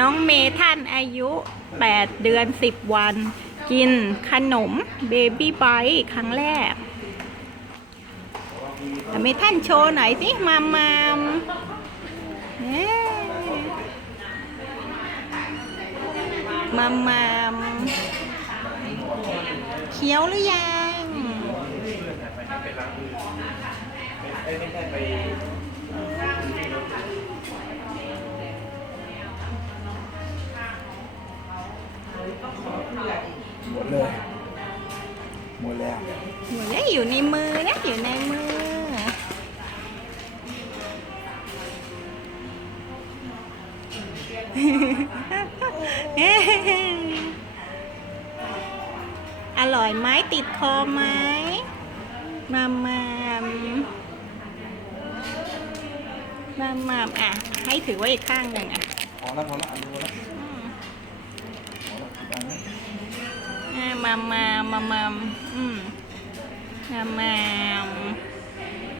น้องเมท่านอายุ 8 เดือน 10 วัน กินขนมเบบี้ไบต์ครั้งแรกเมท่านโชว์หน่อยสิมามามเอ๊ะมามามเคี้ยวหรือยัง หมดเลย หมดแล้วหมดแล้วอยู่ในมือนะอยู่ในมือ อร่อยไหมติดคอไหมมามามมามามอะ ให้ถือไว้อีกข้างหนึ่งอะ พอแล้วพอแล้วอันนี้พอแล้ว อืม พอแล้วคิดอันนั้น อะ มามามามามอืมมามาม